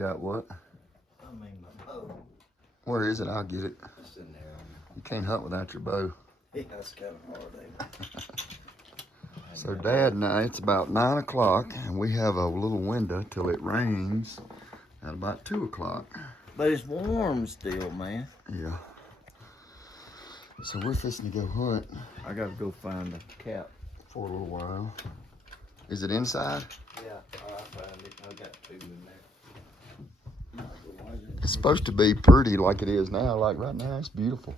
got what? I mean, my bow. Where is it? I'll get it. It's in there. You can't hunt without your bow. Yeah, that's kind of hard, ain't it? So Dad and I, it's about 9 o'clock, and we have a little window till it rains at about 2 o'clock. But it's warm still, man. Yeah. So we're fixing to go hunt I gotta go find a cap. for a little while. Is it inside? Yeah, I found it. I got two in there. It's supposed to be pretty like it is now. Like right now, it's beautiful.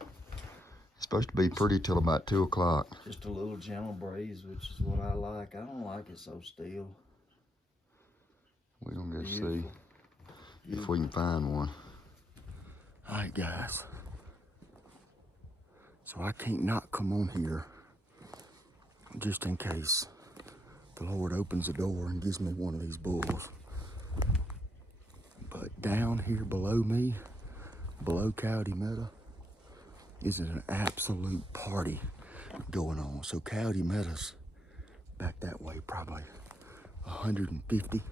It's supposed to be pretty till about 2 o'clock. Just a little gentle breeze, which is what I like. I don't like it so still. We're gonna go see Beautiful. if we can find one. All right, guys. So I can't not come on here just in case the Lord opens the door and gives me one of these bulls. But down here below me, below Coyote Meadow, is an absolute party going on. So Coyote Meadow's back that way, probably 150.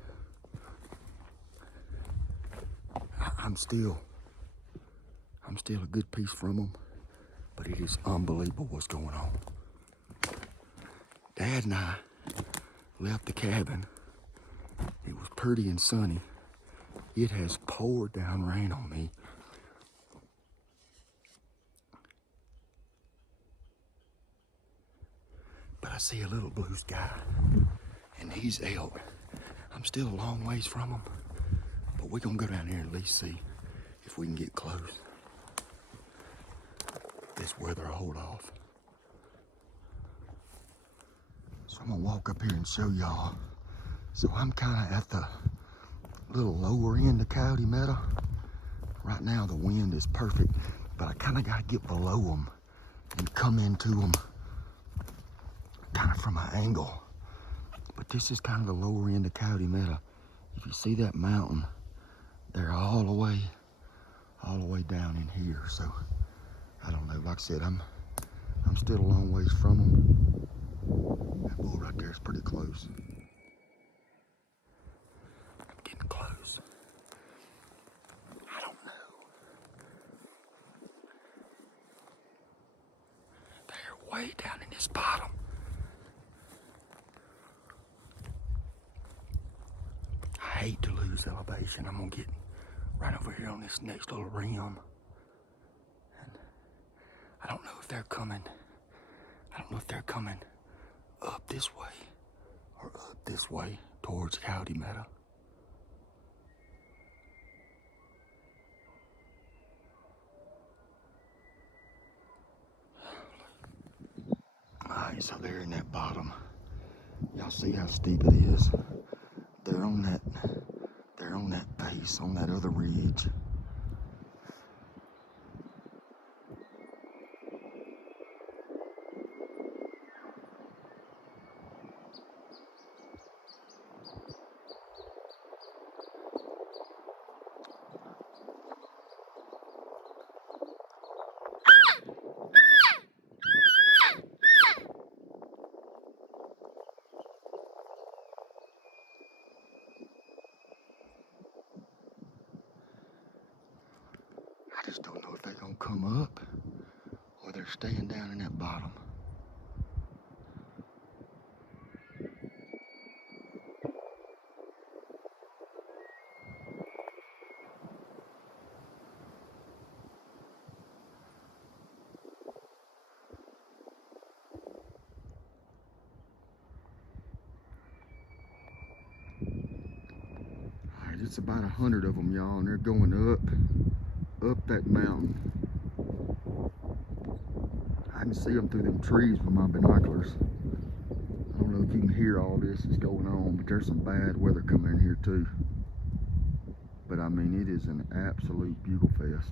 I'm still a good piece from them, but it is unbelievable what's going on. Dad and I left the cabin. It was pretty and sunny. It has poured down rain on me. But I see a little blue sky, and he's elk. I'm still a long ways from him, but we're gonna go down here and at least see if we can get close. This weather will hold off. So I'm gonna walk up here and show y'all. So I'm kinda at the little lower end of Coyote Meadow. Right now the wind is perfect, but I kinda gotta get below them and come into them kind of from an angle. But this is kind of the lower end of Coyote Meadow. If you see that mountain, they're all the way down in here. So I don't know, like I said, I'm still a long ways from them. That bull right there is pretty close. I'm getting close. I don't know. They're way down in this bottom. I hate to lose elevation. I'm gonna get right over here on this next little rim. And I don't know if they're coming. I don't know if they're coming up this way or up this way towards Coyote Meadow. Alright, so they're in that bottom. Y'all see how steep it is? They're on that face, on that other ridge. I just don't know if they're gonna come up or they're staying down in that bottom. All right, it's about 100 of them, y'all, and they're going up that mountain. I can see them through them trees with my binoculars. I don't know if you can hear all this that's going on, but there's some bad weather coming in here too. But I mean, it is an absolute bugle fest.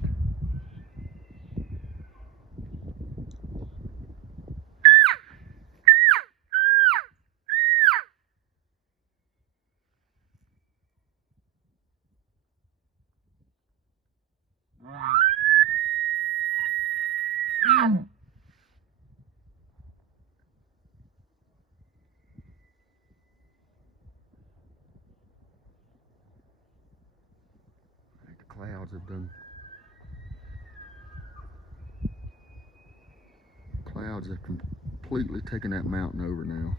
Clouds have completely taken that mountain over now.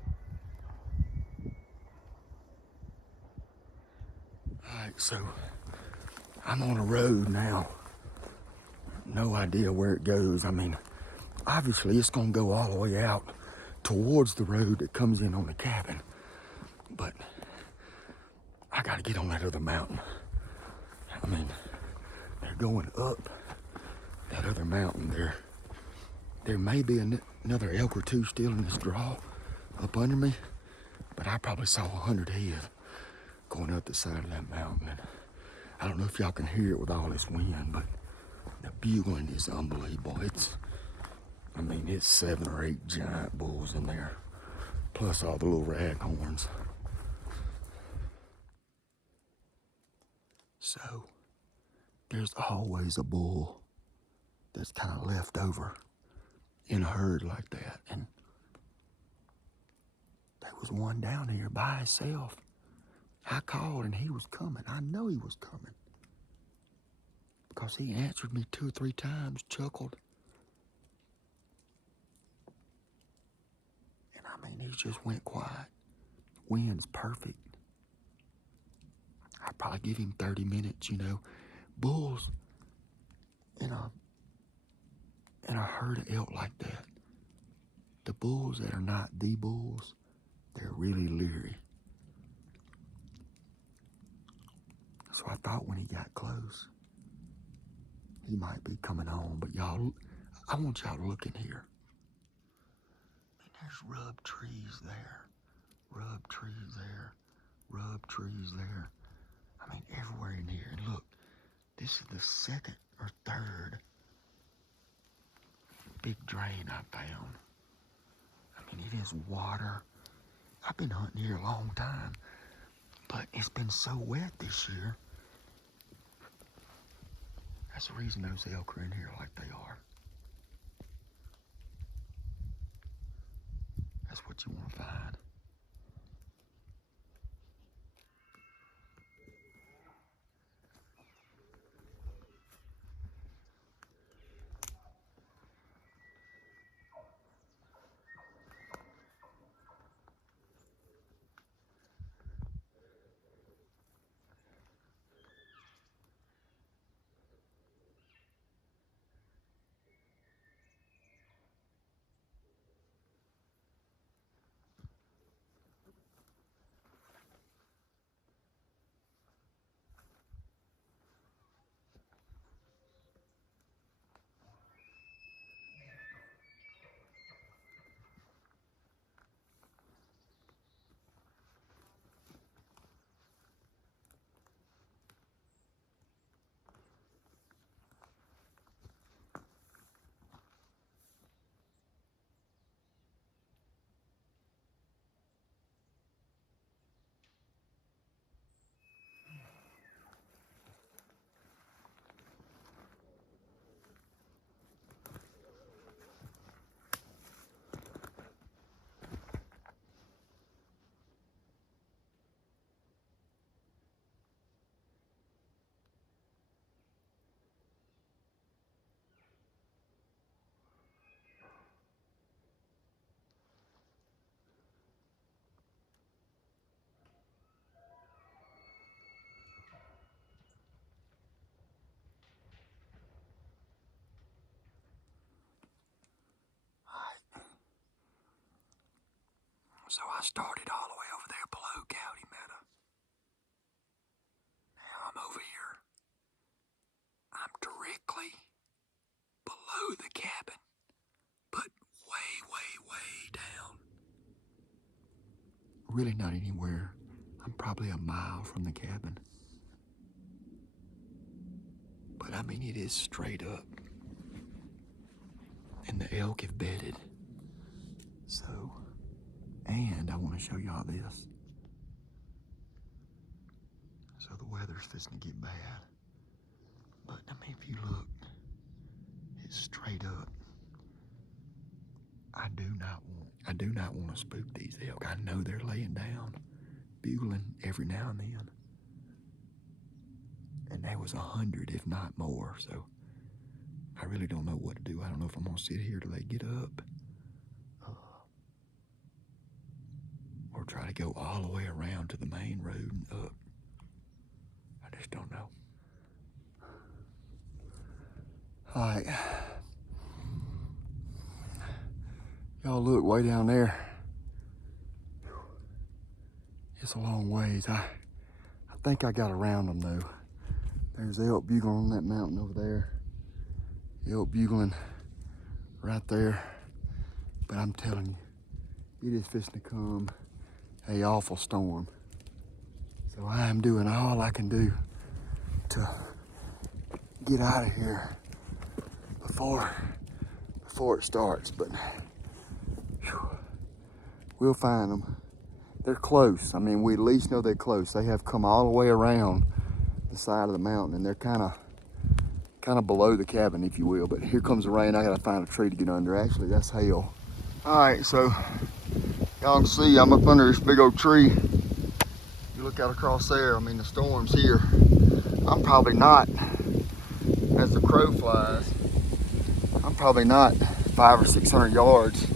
Alright, so I'm on a road now. No idea where it goes. I mean, obviously it's gonna go all the way out towards the road that comes in on the cabin. But I gotta get on that other mountain. I mean, they're going up that other mountain there. There may be another elk or two still in this draw up under me, but I probably saw 100 head going up the side of that mountain. And I don't know if y'all can hear it with all this wind, but the bugling is unbelievable. It's 7 or 8 giant bulls in there, plus all the little raghorns. So there's always a bull that's kind of left over in a herd like that. And there was one down here by himself. I called and he was coming. I know he was coming, because he answered me 2 or 3 times, chuckled. And he just went quiet. Wind's perfect. I'd probably give him 30 minutes, Bulls in a herd of elk like that, the bulls that are not the bulls, they're really leery. So I thought when he got close, he might be coming on. But y'all, I want y'all to look in here. There's rub trees there, rub trees there, rub trees there. Everywhere in here. And look, this is the second or third big drain I found. It is water. I've been hunting here a long time, but it's been so wet this year. That's the reason those elk are in here like they are. That's what you want to find. So I started all the way over there below Coyote Meadow. Now I'm over here. I'm directly below the cabin, but way, way, way down. Really not anywhere. I'm probably a mile from the cabin. But it is straight up. And the elk have bedded. So, and I want to show y'all this. So the weather's fixing to get bad. But if you look, it's straight up. I do not want to spook these elk. I know they're laying down, bugling every now and then. and there was 100, if not more. So I really don't know what to do. I don't know if I'm gonna sit here till they get up, or try to go all the way around to the main road and up. I just don't know. All right, y'all look way down there. It's a long ways. I think I got around them though. There's the elk bugling on that mountain over there. The elk bugling right there. But I'm telling you, it is fixing to come a awful storm. So I am doing all I can do to get out of here before it starts. But whew, we'll find them. They're close. I mean, we at least know they're close. They have come all the way around the side of the mountain, and they're kind of below the cabin, if you will. But here comes the rain. I gotta find a tree to get under. Actually, that's hail. All right, so y'all can see I'm up under this big old tree. You look out across there, I mean, the storm's here. I'm probably not, as the crow flies, I'm probably not 500 or 600 yards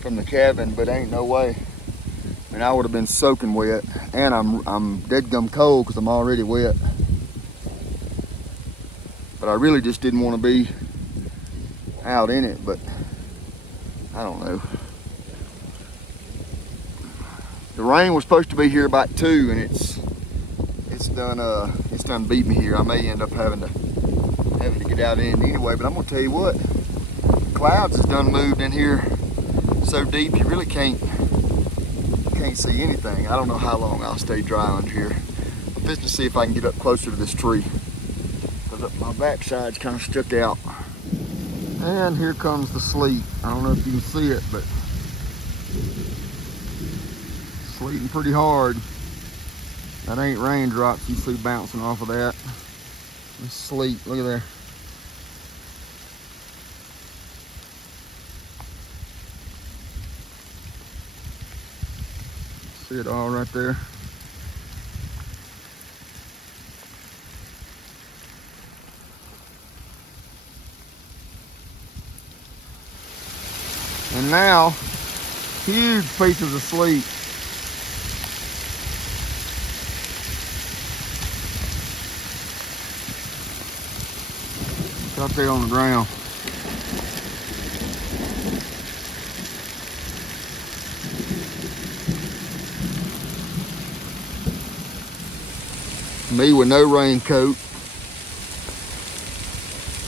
from the cabin, but ain't no way. I mean, I would have been soaking wet, and I'm dead gum cold because I'm already wet. But I really just didn't want to be out in it, but I don't know. The rain was supposed to be here about 2, and it's done beat me here. I may end up having to get out in anyway, but I'm gonna tell you what, the clouds has done moved in here so deep you really can't see anything. I don't know how long I'll stay dry under here. I'm just to see if I can get up closer to this tree, because my backside's kind of stuck out. And here comes the sleet. I don't know if you can see it, but sleeting pretty hard. That ain't raindrops you see bouncing off of that. It's sleet, look at there. See it all right there. And now, huge pieces of sleet. It's out there on the ground. Me with no raincoat.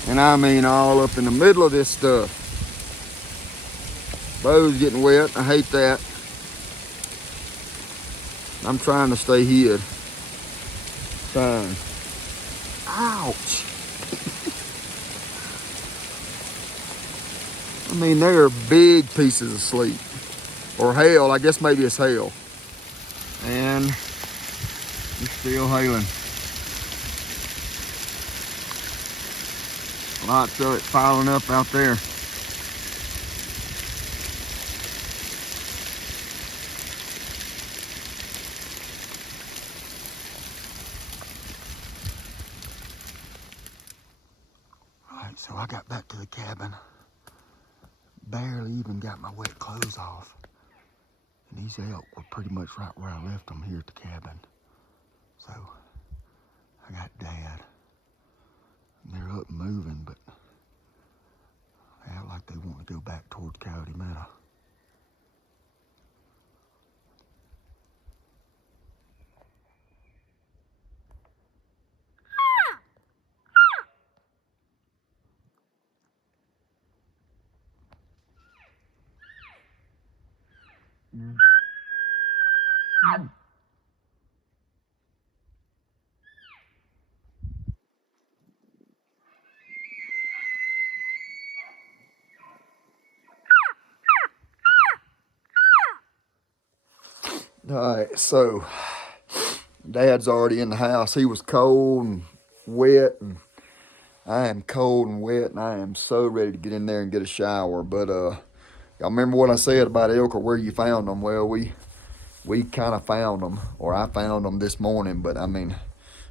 And I mean all up in the middle of this stuff. Bo's getting wet, I hate that. I'm trying to stay hid. Trying. Ouch. I mean, they are big pieces of sleet. Or hail, I guess maybe it's hail. And it's still hailing. Lots of it piling up out there. Alright, so I got back to the cabin. Barely even got my wet clothes off. And these elk were pretty much right where I left them here at the cabin. So I got Dad. And they're up moving, but they act like they want to go back towards Coyote Meadow. All right, so Dad's already in the house. He was cold and wet, and I am cold and wet, and I am so ready to get in there and get a shower. But y'all remember what I said about elk or where you found them? Well, we kind of found them, or I found them this morning. But I mean,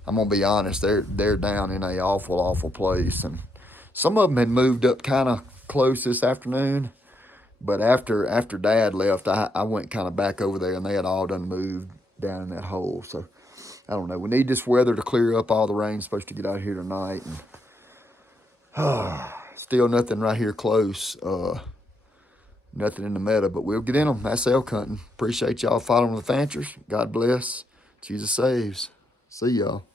I'm gonna be honest, they're down in a awful place, and some of them had moved up kind of close this afternoon. But after Dad left, I went kind of back over there, and they had all done moved down in that hole. So I don't know. We need this weather to clear up. All the rain's supposed to get out here tonight, and still nothing right here close. Nothing in the meadow, but we'll get in them. That's elk hunting. Appreciate y'all following the Fanchers. God bless. Jesus saves. See y'all.